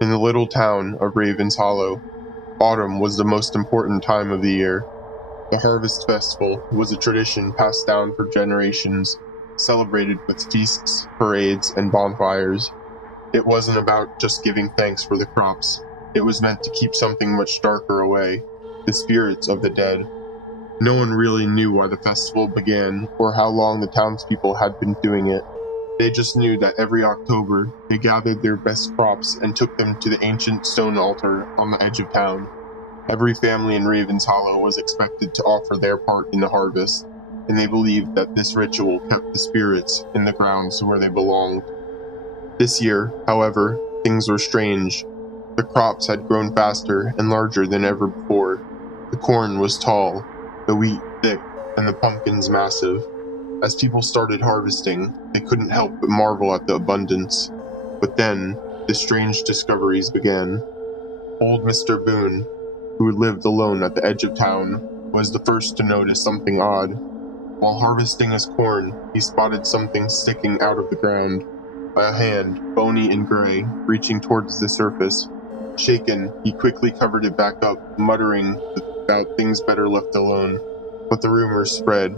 In the little town of Ravens Hollow, autumn was the most important time of the year. The Harvest Festival was a tradition passed down for generations, celebrated with feasts, parades, and bonfires. It wasn't about just giving thanks for the crops. It was meant to keep something much darker away, the spirits of the dead. No one really knew why the festival began or how long the townspeople had been doing it. They just knew that every October they gathered their best crops and took them to the ancient stone altar on the edge of town. Every family in Ravens Hollow was expected to offer their part in the harvest, and they believed that this ritual kept the spirits in the grounds where they belonged. This year, however, things were strange. The crops had grown faster and larger than ever before. The corn was tall, the wheat thick, and the pumpkins massive. As people started harvesting, they couldn't help but marvel at the abundance. But then, the strange discoveries began. Old Mr. Boone, who lived alone at the edge of town, was the first to notice something odd. While harvesting his corn, he spotted something sticking out of the ground. A hand, bony and gray, reaching towards the surface. Shaken, he quickly covered it back up, muttering about things better left alone. But the rumors spread.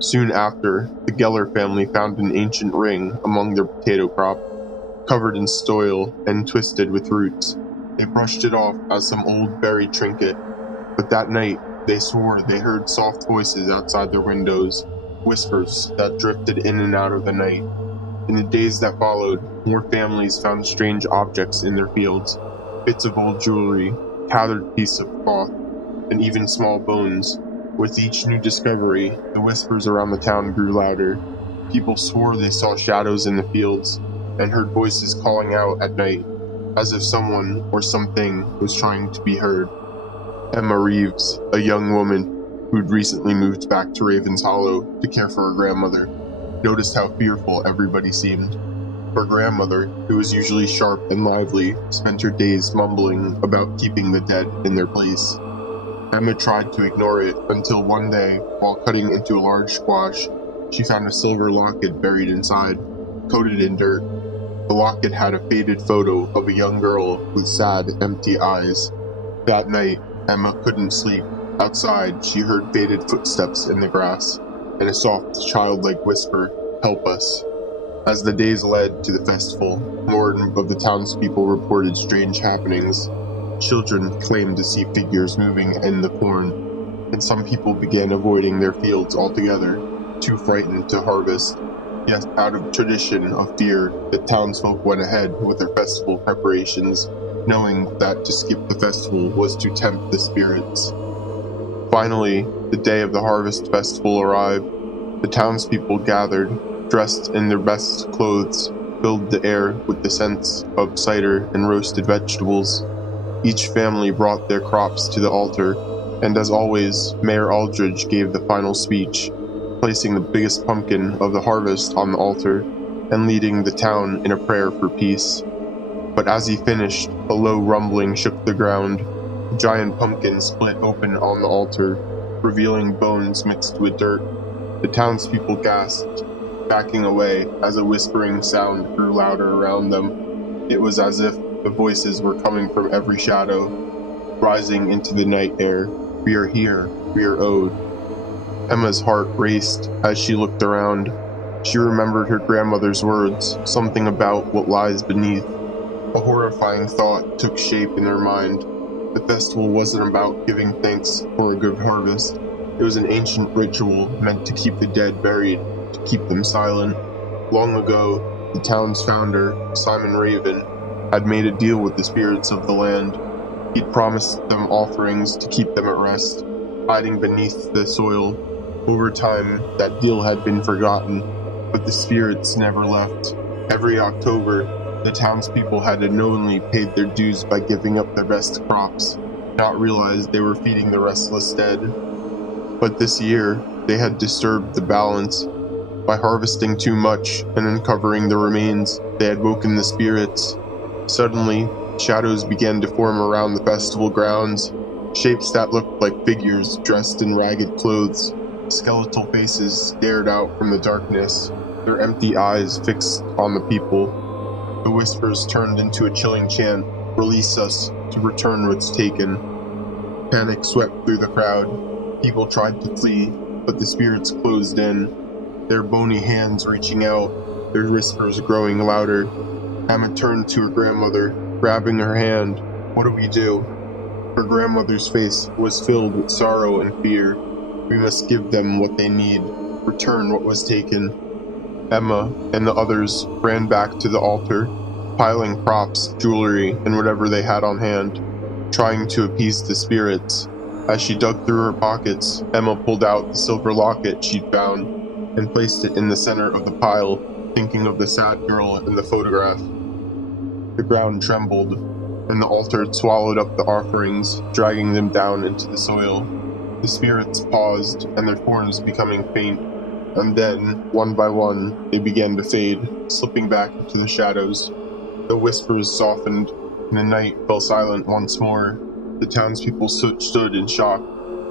Soon after, the Geller family found an ancient ring among their potato crop, covered in soil and twisted with roots. They brushed it off as some old buried trinket, but that night they swore they heard soft voices outside their windows, whispers that drifted in and out of the night. In the days that followed, more families found strange objects in their fields, bits of old jewelry, tattered pieces of cloth, and even small bones. With each new discovery, the whispers around the town grew louder. People swore they saw shadows in the fields and heard voices calling out at night, as if someone or something was trying to be heard. Emma Reeves, a young woman who'd recently moved back to Ravens Hollow to care for her grandmother, noticed how fearful everybody seemed. Her grandmother, who was usually sharp and lively, spent her days mumbling about keeping the dead in their place. Emma tried to ignore it until one day, while cutting into a large squash, she found a silver locket buried inside, coated in dirt. The locket had a faded photo of a young girl with sad, empty eyes. That night, Emma couldn't sleep. Outside, she heard faded footsteps in the grass, and a soft, childlike whisper, "Help us." As the days led to the festival, more of the townspeople reported strange happenings. Children claimed to see figures moving in the corn, and some people began avoiding their fields altogether, too frightened to harvest. Yet, out of tradition of fear, the townsfolk went ahead with their festival preparations, knowing that to skip the festival was to tempt the spirits. Finally, the day of the harvest festival arrived. The townspeople gathered, dressed in their best clothes, filled the air with the scents of cider and roasted vegetables. Each family brought their crops to the altar, and as always, Mayor Aldridge gave the final speech, placing the biggest pumpkin of the harvest on the altar and leading the town in a prayer for peace. But as he finished, a low rumbling shook the ground. A giant pumpkin split open on the altar, revealing bones mixed with dirt. The townspeople gasped, backing away as a whispering sound grew louder around them. It was as if the voices were coming from every shadow, rising into the night air. "We are here, we are owed." Emma's heart raced as she looked around. She remembered her grandmother's words, something about what lies beneath. A horrifying thought took shape in her mind. The festival wasn't about giving thanks for a good harvest. It was an ancient ritual meant to keep the dead buried, to keep them silent. Long ago, the town's founder, Simon Raven, had made a deal with the spirits of the land. He'd promised them offerings to keep them at rest, hiding beneath the soil. Over time, that deal had been forgotten, but the spirits never left. Every October, the townspeople had unknowingly paid their dues by giving up their best crops, not realized they were feeding the restless dead. But this year, they had disturbed the balance. By harvesting too much and uncovering the remains, they had woken the spirits. Suddenly, shadows began to form around the festival grounds, shapes that looked like figures dressed in ragged clothes. Skeletal faces stared out from the darkness, their empty eyes fixed on the people. The whispers turned into a chilling chant, "Release us, to return what's taken." Panic swept through the crowd. People tried to flee, but the spirits closed in, their bony hands reaching out, their whispers growing louder. Emma turned to her grandmother, grabbing her hand. "What do we do?" Her grandmother's face was filled with sorrow and fear. "We must give them what they need, return what was taken." Emma and the others ran back to the altar, piling props, jewelry, and whatever they had on hand, trying to appease the spirits. As she dug through her pockets, Emma pulled out the silver locket she'd found and placed it in the center of the pile, thinking of the sad girl in the photograph. The ground trembled, and the altar swallowed up the offerings, dragging them down into the soil. The spirits paused, and their forms becoming faint, and then, one by one, they began to fade, slipping back into the shadows. The whispers softened, and the night fell silent once more. The townspeople stood in shock,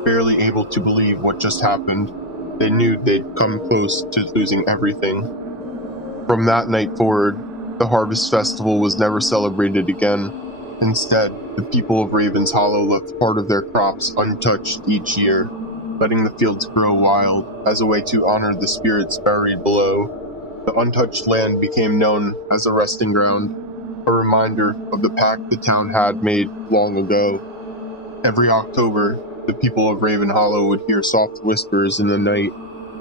barely able to believe what just happened. They knew they'd come close to losing everything. From that night forward, the Harvest Festival was never celebrated again. Instead, the people of Ravens Hollow left part of their crops untouched each year, letting the fields grow wild as a way to honor the spirits buried below. The untouched land became known as a resting ground, a reminder of the pact the town had made long ago. Every October, the people of Raven Hollow would hear soft whispers in the night,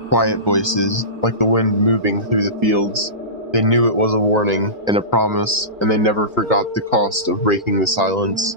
quiet voices, like the wind moving through the fields. They knew it was a warning and a promise, and they never forgot the cost of breaking the silence.